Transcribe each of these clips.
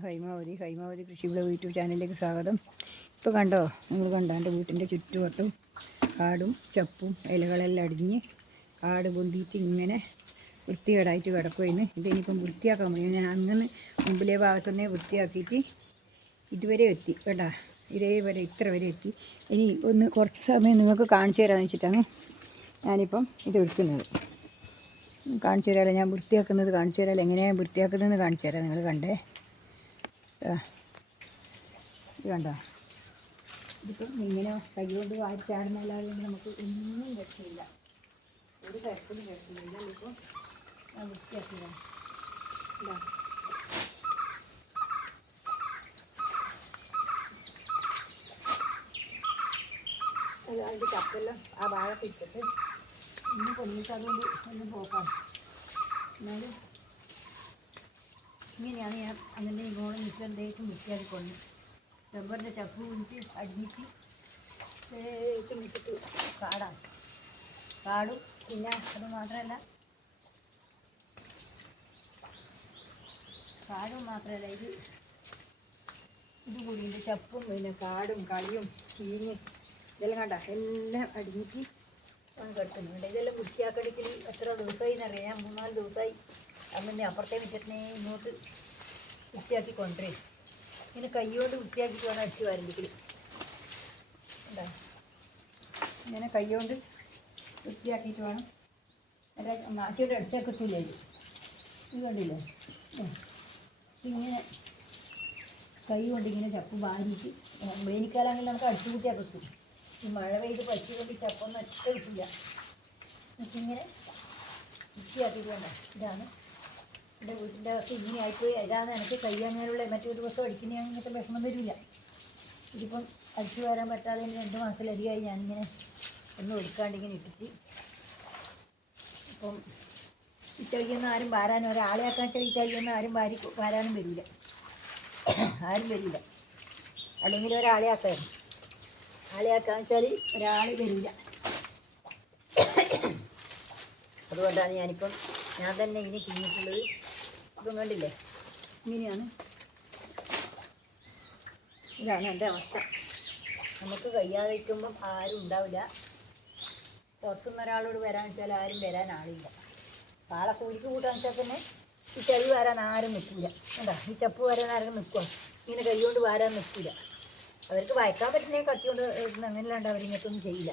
ഹൈമാവതി കൃഷി blog YouTube ചാനലിലേക്ക് സ്വാഗതം. ഇപ്പോൾ കണ്ടോ, നിങ്ങൾ കണ്ടോ എൻ്റെ വീട്ടിൻ്റെ ചുറ്റുവട്ടും കാടും ചപ്പും ഇലകളെല്ലാം അടിഞ്ഞ് കാട് പൊന്തിയിട്ട് ഇങ്ങനെ വൃത്തികേടായിട്ട് കിടക്കുമായിരുന്നു. ഇതിനിപ്പം വൃത്തിയാക്കാൻ മതി. ഞാൻ അങ്ങനെ മുമ്പിലെ ഭാഗത്തുനിന്നേ വൃത്തിയാക്കിയിട്ട് ഇതുവരെ എത്തി കേട്ടോ. ഇതേവരെ ഇത്ര വരെ എത്തി. ഇനി ഒന്ന് കുറച്ച് സമയം നിങ്ങൾക്ക് കാണിച്ചു തരാമെന്ന് വെച്ചിട്ടാണ് ഞാനിപ്പം ഇത് എടുക്കുന്നത്. കാണിച്ചു തരാമല്ലോ, ഞാൻ വൃത്തിയാക്കുന്നത് കാണിച്ചു തരാമല്ലോ, എങ്ങനെയാണ് വൃത്തിയാക്കുന്നതെന്ന് കാണിച്ചു തരാം. നിങ്ങൾ കണ്ടേ, ഇത് കണ്ടോ. ഇതിപ്പം ഇങ്ങനെ കൈകൊണ്ട് വാരിച്ചാടുന്നല്ലാതെ നമുക്ക് ഒന്നും രക്ഷയില്ല, ഒരു തരത്തിലും രക്ഷയില്ല. ഇപ്പോൾ ഞാൻ വൃത്തിയാക്കിയതാണ്. അതിൻ്റെ ചപ്പെല്ലാം ആ ഭാഗത്ത് ഇട്ടിട്ട് ഇന്ന് കൊണ്ടിട്ട് അതുകൊണ്ട് ഒന്നും പോക്കാം. എന്നാലും ഇങ്ങനെയാണ് ഞാൻ അങ്ങനെ ഇങ്ങോട്ട് നിൽക്കുന്നതേക്കും വൃത്തിയാക്കിക്കൊണ്ട് റബ്ബറിൻ്റെ ചപ്പ് കുടിച്ച് അടിഞ്ഞിട്ട് മിച്ചിട്ട് കാടും. പിന്നെ അത് മാത്രമല്ല ഇത് കൂടിയിട്ട് ചപ്പും പിന്നെ കാടും കളിയും ചീഞ്ഞ് ഇതെല്ലാം കണ്ട എല്ലാം അടിഞ്ഞിട്ട് കിടക്കുന്നുണ്ട്. ഇതെല്ലാം വൃത്തിയാക്കടിക്കൽ എത്ര ദിവസമായി എന്നറിയാം. ഞാൻ 3-4 ദിവസമായി അങ്ങനെ അപ്പുറത്തെ മുറ്റത്തിനെ ഇങ്ങോട്ട് വൃത്തിയാക്കി കൊണ്ടുവരും. ഇങ്ങനെ കൈകൊണ്ട് വൃത്തിയാക്കിയിട്ട് വേണം അടിച്ച് വാരണ്ടിക്കൽ. എന്താ ഇങ്ങനെ കൈകൊണ്ട് വൃത്തിയാക്കിയിട്ട് വേണം. എൻ്റെ മാറ്റിയോട് അടിച്ചാൽ കിട്ടില്ല. ഇത് കണ്ടില്ലേ, ഇങ്ങനെ കൈ കൊണ്ട് ഇങ്ങനെ ചപ്പ് വാരിയിട്ട് വേനിക്കാലാണെങ്കിൽ നമുക്ക് അടിച്ചു കൂട്ടിയാൽ കിട്ടും. ഈ മഴ പെയ്ത് പറ്റി കൊണ്ട് ചപ്പൊന്നും ഒറ്റ കിട്ടില്ല. എന്നിട്ടിങ്ങനെ വൃത്തിയാക്കിയിട്ട് വേണ്ട. ഇതാണ് എൻ്റെ വീട്ടിൻ്റെ അകത്ത് ഇങ്ങനെ ആയിപ്പോയി. അതാണ് എനിക്ക് കഴിയാങ്ങാനുള്ള മറ്റൊരു ദിവസം അടിക്കുന്ന അങ്ങനത്തെ വിഷമം വരില്ല. ഇതിപ്പം അടിച്ചു വരാൻ പറ്റാതെ 2 മാസത്തിലധികമായി ഞാനിങ്ങനെ ഒന്നും എടുക്കാണ്ട് ഇങ്ങനെ ഇട്ടിട്ട്. ഇപ്പം ഇറ്റഴിക്കൊന്നും ആരും വാരാനും, ഒരാളെ ആക്കാൻ വെച്ചാൽ ഇറ്റഴിക്കൊന്നും ആരും വാരാനും വരില്ല, അല്ലെങ്കിൽ ഒരാളെ ആക്കായിരുന്നു. ആളെ ആക്കാന്ന് വെച്ചാൽ ഒരാൾ വരില്ല. അതുകൊണ്ടാണ് ഞാനിപ്പം ഞാൻ തന്നെ ഇങ്ങനെ തിന്നിട്ടുള്ളത്. ഇപ്പം കണ്ടില്ലേ, ഇങ്ങനെയാണ്. ഇതാണ് എൻ്റെ അവസ്ഥ. നമുക്ക് കഴിയാതെ വയ്ക്കുമ്പം ആരും ഉണ്ടാവില്ല. പുറത്തുനിന്ന് ഒരാളോട് വരാൻ വെച്ചാൽ ആരും വരാൻ ആളില്ല. ആളെ കൂലിക്ക് കൂട്ടാന്ന് വെച്ചാൽ തന്നെ ഈ ചെവി വരാൻ ആരും നിൽക്കില്ല. എന്താ ഈ ചപ്പ് വരാൻ ആരും നിൽക്കുക, ഇങ്ങനെ കൈ കൊണ്ട് വാരാൻ നിൽക്കില്ല. അവർക്ക് വയ്ക്കാൻ പറ്റുന്നെങ്കിൽ കത്തിക്കൊണ്ട് അങ്ങനെയല്ലാണ്ട് അവരിങ്ങനത്തൊന്നും ചെയ്യില്ല.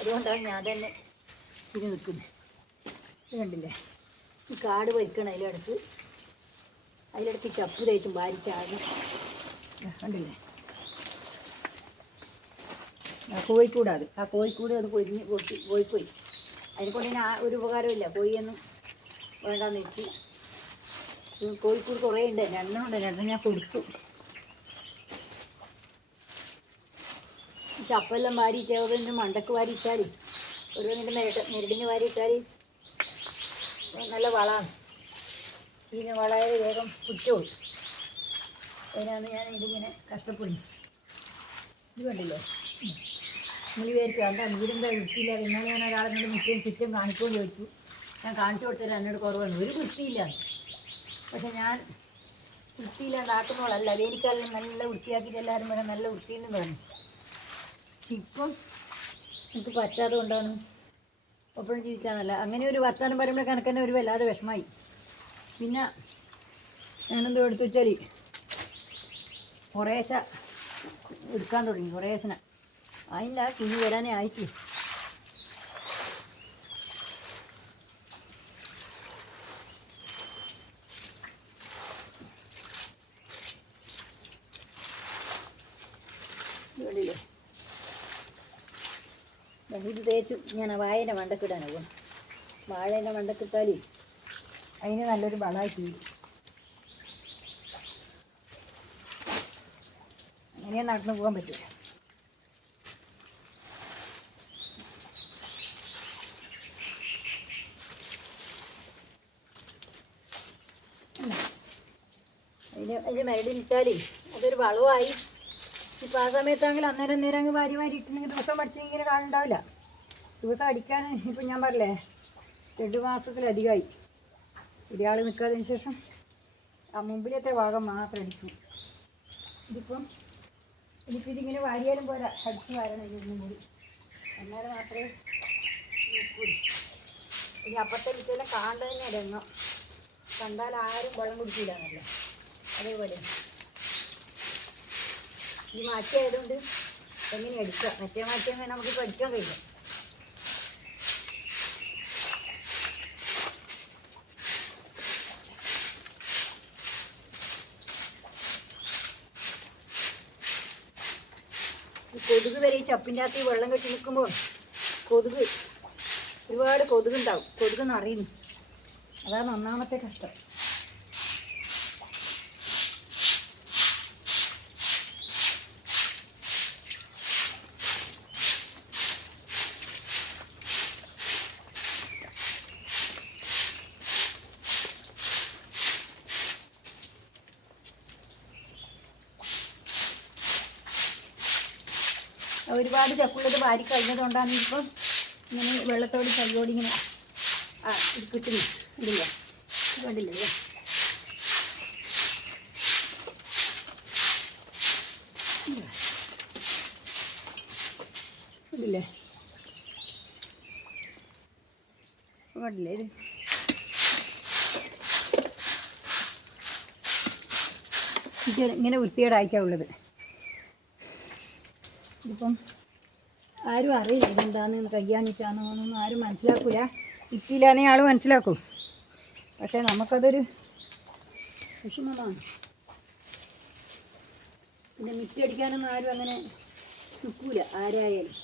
അതുകൊണ്ടാണ് ഞാൻ തന്നെ ഇത് നിൽക്കുന്നത്. ഇത് കണ്ടില്ലേ, ഈ കാട് വലിക്കണം. അതിലടുത്ത് ചപ്പ് തേച്ചും വാരിച്ചാടി കണ്ടില്ലേ. ആ കോഴിക്കൂട് അത് പൊരിഞ്ഞ് പോയിപ്പോയി. അതിനെക്കൊണ്ട് ഇനി ഒരു ഉപകാരമില്ല. കോഴിയൊന്നും വേണ്ടാന്ന് വെച്ച്. കോഴിക്കൂട് കുറേ ഉണ്ട്, 2 ഉണ്ട്. 2 ഞാൻ കൊടുത്തു. ചപ്പെല്ലാം വാരിയിട്ട് ഓരോന്നിൻ്റെ മണ്ടക്ക് വാരിയിട്ടാൽ, ഓരോന്നിൻ്റെ മെരടിന് വാരിയിട്ടാൽ നല്ല വളമാണ്. ഇതിന് വളരെ വേഗം പിടിച്ചോളും. അതിനാണ് ഞാൻ ഇതിങ്ങനെ കഷ്ടപ്പെടുന്നത്. ഇത് കണ്ടില്ലേ, നിങ്ങൾ വിചാരിക്കുക എന്താ വീടെന്താ വൃത്തിയില്ല. ഇന്നലെ ഞാൻ ഒരാളെന്നോട് മുറ്റം ചുറ്റും കാണിക്കുമെന്ന് ചോദിച്ചു. ഞാൻ കാണിച്ചു കൊടുത്തത് എന്നോട് കുറവാണ്, ഒരു വൃത്തിയില്ല. പക്ഷെ ഞാൻ വൃത്തിയില്ലാണ്ടാക്കുന്നവളല്ല. വേലിക്കാലം നല്ല വൃത്തിയാക്കിയിട്ട് എല്ലാവരും പറയാൻ നല്ല വൃത്തിയെന്ന് പറഞ്ഞു. ഇപ്പം എനിക്ക് പറ്റാതെ കൊണ്ടാണ് ഒപ്പോഴും ജീവിച്ചാണല്ല. അങ്ങനെ ഒരു വർത്തമാനം പറയുമ്പോൾ കണക്കന്നെ ഒരു വല്ലാതെ വിഷമായി. പിന്നെ ഞാനെന്തോ എടുത്തു വെച്ചാൽ കുറേശ്ശ എടുക്കാൻ തുടങ്ങി. കുറേശ്ശന അതില്ല, കുഞ്ഞ് വരാനേ ആയിട്ട്. കണ്ടില്ലേ, ഇത് തേച്ചു ഞാൻ വാഴേൻ്റെ മണ്ടക്കിടാനാവും. വാഴേൻ്റെ മണ്ടക്കിട്ടാൽ അതിന് നല്ലൊരു വളമായി തീരും. അങ്ങനെ നടന്നു പോകാൻ പറ്റില്ല. അതിന് മരടിലിട്ടാൽ അതൊരു വളമായി. ഇപ്പോൾ ആ സമയത്താണെങ്കിൽ അന്നേരം അങ്ങ് വാരി ഇട്ടിട്ടുണ്ടെങ്കിൽ ദിവസം പഠിച്ചെങ്കിൽ ഇങ്ങനെ കാണുന്നുണ്ടാവില്ല. ദിവസം അടിക്കാൻ ഇപ്പം ഞാൻ പറഞ്ഞില്ലേ 2 മാസത്തിലധികമായി. ഒരാൾ നിൽക്കാതിന് ശേഷം ആ മുമ്പിലത്തെ ഭാഗം മാത്രം അടിക്കും. ഇനിയിപ്പോൾ ഇതിങ്ങനെ വാരിയാലും പോരാ, അടിച്ച് വാരണം ഇതൊന്നും കൂടി, എന്നാലും മാത്രമേ നിൽക്കൂടി. ഇനി അപ്പുറത്തെ വീട്ടിലെല്ലാം കാണേണ്ടത് തന്നെ ഇടങ്ങും, കണ്ടാൽ ആരും വെള്ളം കുടിക്കില്ല എന്നല്ല. അതേപോലെ ഈ മാറ്റിയായതുകൊണ്ട് എങ്ങനെ അടിക്കാം, മറ്റേ മാറ്റിയാൽ നമുക്ക് പഠിക്കാൻ കഴിയില്ല. ഈ കൊതുക് വരെ ഈ ചപ്പിൻ്റെ അകത്ത് ഈ വെള്ളം കെട്ടി നിൽക്കുമ്പോൾ ഒരുപാട് കൊതുകുണ്ടാവും. കൊതുക് നിറയുന്നു, അതാണ് ഒന്നാമത്തെ കഷ്ടം. ഒരുപാട് ചപ്പുള്ളത് വാരി കഴിഞ്ഞതുകൊണ്ടാണ് ഇപ്പം ഇങ്ങനെ വെള്ളത്തോട് കൈയോടി ഇങ്ങനെ കിട്ടുന്നു. ഇല്ല കണ്ടില്ലേ, കണ്ടില്ലേ, കണ്ടില്ലേ ഇത് ഇങ്ങനെ വൃത്തികേടായിക്കാനുള്ളത്. ഇപ്പം ആരും അറിയില്ല ഇതെന്താണെന്ന്, കയ്യാനിട്ടാണോ എന്നൊന്നും ആരും മനസ്സിലാക്കില്ല. ഇറ്റിയിലാണെങ്കിൽ ആൾ മനസ്സിലാക്കും, പക്ഷേ നമുക്കതൊരു വിഷമമാണ്. പിന്നെ മിറ്റടിക്കാനൊന്നും ആരും അങ്ങനെ നിൽക്കൂല ആരായാലും.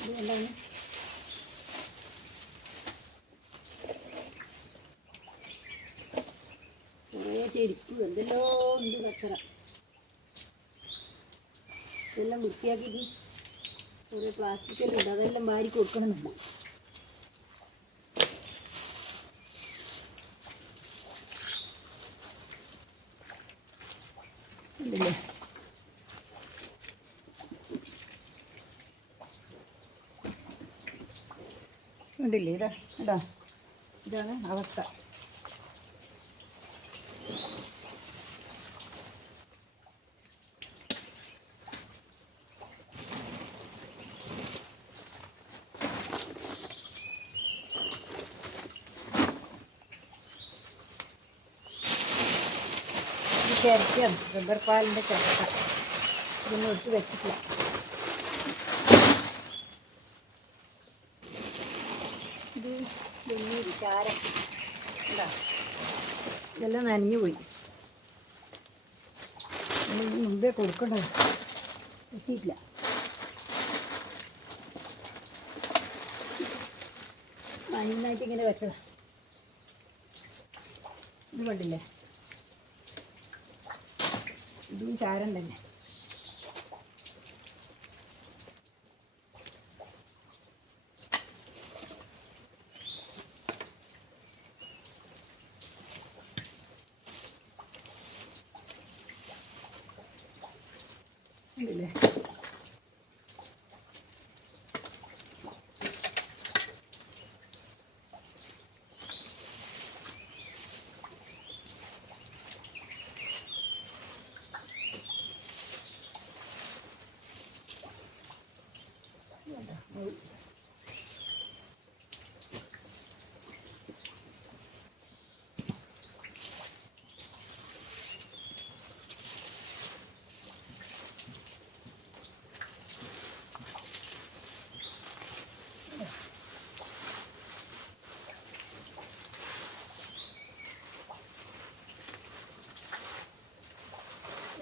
അതുകൊണ്ടാണ് കുറേ ചെരുപ്പ് എന്തെല്ലോ ഉണ്ട് കച്ചറ, ഇതെല്ലാം വൃത്തിയാക്കിയിട്ട് കുറേ പ്ലാസ്റ്റിക്കെല്ലാം ഉണ്ട്, അതെല്ലാം വാരി കൊടുക്കണമെന്നില്ല. ഇല്ലേ ഉണ്ടില്ലേ, ഇതാണ് അവസ്ഥ. ചിരട്ടയാണ്, റബ്ബർ പാലിൻ്റെ ചിരട്ട, ഇതൊന്നും എടുത്ത് വെച്ചിട്ടില്ല. ഇത് വെണ്ണീര് ചാരം എന്താ, ഇതെല്ലാം നനഞ്ഞു പോയി. മുമ്പേ കൊടുക്കണ്ടത് എത്തിയിട്ടില്ല. നന്നായിട്ട് ഇങ്ങനെ വെച്ചത്, ഇത് കണ്ടില്ലേ, ഇതും ചാരം തന്നെ. ഇല്ലേ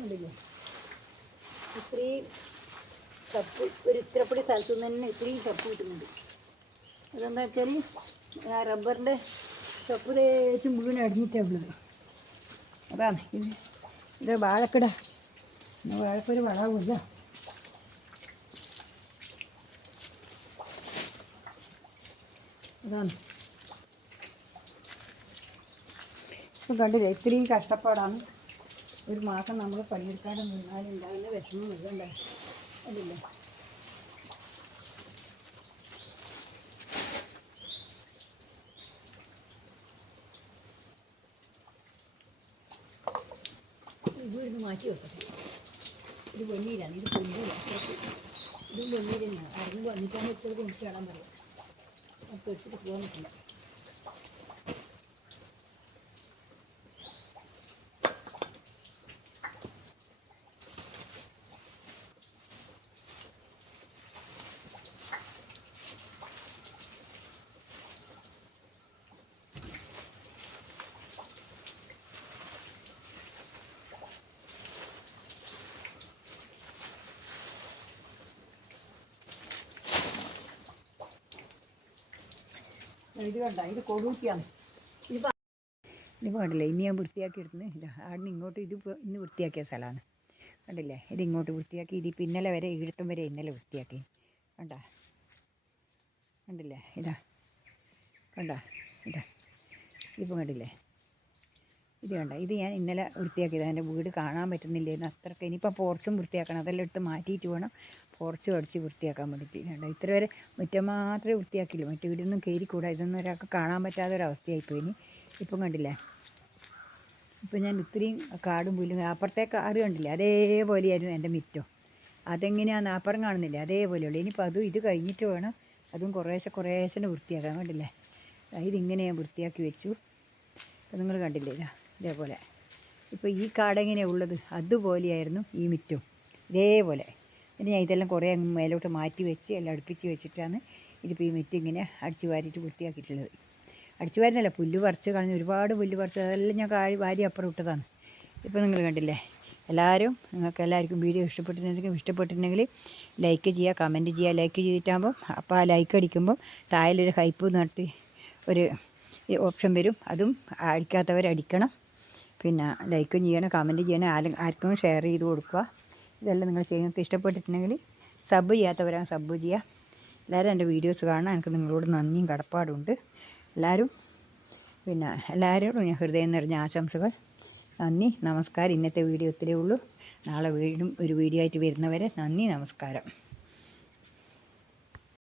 ഉണ്ടല്ലോ, ഇത്രയും ചപ്പ് ഒരു ഇത്രപ്പൊടി സ്ഥലത്തു നിന്ന് തന്നെ ഇത്രയും ചപ്പ് കിട്ടുന്നുണ്ട്. അതെന്താ വെച്ചാൽ ആ റബ്ബറിൻ്റെ ചപ്പ് തേച്ച് മുഴുവൻ അടിഞ്ഞിട്ടാണ് ഉള്ളത്. അതാണ് ഇത് വാഴക്കട, വാഴക്കൊരു വളവില്ല. അതാണ് ഇപ്പം കണ്ടില്ലേ, ഇത്രയും കഷ്ടപ്പാടാണ്. ഒരു മാസം നമ്മൾ പണിയെടുക്കാതെ നിന്നാലുണ്ടാകുന്ന വിഷമം വല്ലണ്ടായി അതില്ല. ഇത് മാറ്റി വെക്കട്ടെ. ഇത് വെണ്ണീരാണ്, ഇത് പൊന്നിയില്ല. ഇതും വെണ്ണീര് തന്നെയാണ്. ആരെങ്കിലും വന്നിട്ടാണ് വെച്ചത് എനിക്ക് കാണാൻ പറയാം. നമുക്ക് എടുത്തിട്ട് പോകാൻ പറ്റില്ല. ഇത് കണ്ട, ഇത് കൊടുക്കിയാണ്. ഇത് കണ്ടില്ലേ, ഇനി ഞാൻ വൃത്തിയാക്കി എടുത്തുനിന്ന് ഇതാ ആടിന് ഇങ്ങോട്ട്. ഇതിപ്പോൾ ഇന്ന് വൃത്തിയാക്കിയ സ്ഥലമാണ്, കണ്ടില്ലേ. ഇത് ഇങ്ങോട്ട് വൃത്തിയാക്കി. ഇതിപ്പോൾ ഇന്നലെ വരെ ഈഴത്തും വരെ ഇന്നലെ വൃത്തിയാക്കി. കണ്ടില്ലേ, ഇതാ ഇതാ ഇതിപ്പോൾ കണ്ടില്ലേ. ഇത് കണ്ട, ഇത് ഞാൻ ഇന്നലെ വൃത്തിയാക്കിയത്. എൻ്റെ വീട് കാണാൻ പറ്റുന്നില്ലായിരുന്നു അത്രയ്ക്ക്. ഇനിയിപ്പോൾ പോർച്ചും വൃത്തിയാക്കണം. അതെല്ലാം എടുത്ത് മാറ്റിയിട്ട് വേണം പോർച്ച് അടിച്ച് വൃത്തിയാക്കാൻ വേണ്ടിയിട്ട്. കണ്ട, ഇത്ര വരെ മുറ്റം മാത്രമേ വൃത്തിയാക്കില്ല. മറ്റു വീടൊന്നും കയറിക്കൂടാ. ഇതൊന്നും ഒരാൾക്ക് കാണാൻ പറ്റാത്തൊരവസ്ഥയായിപ്പോയി. ഇനി ഇപ്പം കണ്ടില്ലേ, ഇപ്പം ഞാൻ ഇത്രയും കാടും പുല്ലും. അപ്പുറത്തെ കാട് കണ്ടില്ലേ, അതേപോലെയായിരുന്നു എൻ്റെ മിറ്റം. അതെങ്ങനെയാണെന്ന് അപ്പുറം കാണുന്നില്ലേ, അതേപോലെയുള്ളൂ. ഇനിയിപ്പോൾ അതും ഇത് കഴിഞ്ഞിട്ട് വേണം അതും കുറേശ്ശെ വൃത്തിയാക്കാൻ. കണ്ടില്ലേ, ഇതിങ്ങനെ ഞാൻ വൃത്തിയാക്കി വെച്ചു. അപ്പോൾ നിങ്ങൾ കണ്ടില്ലേ, ഇതേപോലെ. ഇപ്പോൾ ഈ കാടെങ്ങനെയാണ് ഉള്ളത്, അതുപോലെയായിരുന്നു ഈ മിറ്റവും, ഇതേപോലെ. പിന്നെ ഞാൻ ഇതെല്ലാം കുറേ അങ്ങ് മേലോട്ട് മാറ്റി വെച്ച് എല്ലാം അടുപ്പിച്ച് വെച്ചിട്ടാണ് ഇതിപ്പോൾ ഈ മിറ്റം ഇങ്ങനെ അടിച്ച് വാരിയിട്ട് വൃത്തിയാക്കിയിട്ടുള്ളത്. അടിച്ച് വാരുന്നല്ല, പുല്ല് പറിച്ച് കളഞ്ഞ്, ഒരുപാട് പുല്ല് പറിച്ച് അതെല്ലാം ഞാൻ വാരി അപ്പുറം ഇട്ടതാണ്. ഇപ്പോൾ നിങ്ങൾ കണ്ടില്ലേ. നിങ്ങൾക്ക് എല്ലാവർക്കും വീഡിയോ ഇഷ്ടപ്പെട്ടിട്ടുണ്ടെങ്കിൽ ലൈക്ക് ചെയ്യുക, കമൻറ്റ് ചെയ്യുക. ലൈക്ക് ചെയ്തിട്ടാകുമ്പോൾ അപ്പോൾ ആ ലൈക്ക് അടിക്കുമ്പോൾ താഴെയൊരു ഹൈപ്പ് നട്ട് ഒരു ഓപ്ഷൻ വരും, അതും അടിക്കാത്തവരടിക്കണം. പിന്നെ ലൈക്കും ചെയ്യണം, കമൻറ്റ് ചെയ്യണം, ആർക്കും ഷെയർ ചെയ്ത് കൊടുക്കുക. ഇതെല്ലാം നിങ്ങൾ നിങ്ങൾക്ക് ഇഷ്ടപ്പെട്ടിട്ടുണ്ടെങ്കിൽ സബ് ചെയ്യാത്തവരാണ് സബ് ചെയ്യുക. എല്ലാവരും എൻ്റെ വീഡിയോസ് കാണാൻ എനിക്ക് നിങ്ങളോട് നന്ദിയും കടപ്പാടുണ്ട്. എല്ലാവരോടും ഞാൻ ഹൃദയം നിറഞ്ഞ ആശംസകൾ. നന്ദി, നമസ്കാരം. ഇന്നത്തെ വീഡിയോ ഇത്രയേ ഉള്ളൂ. നാളെ വീണ്ടും ഒരു വീഡിയോ ആയിട്ട് വരുന്നവരെ നന്ദി, നമസ്കാരം.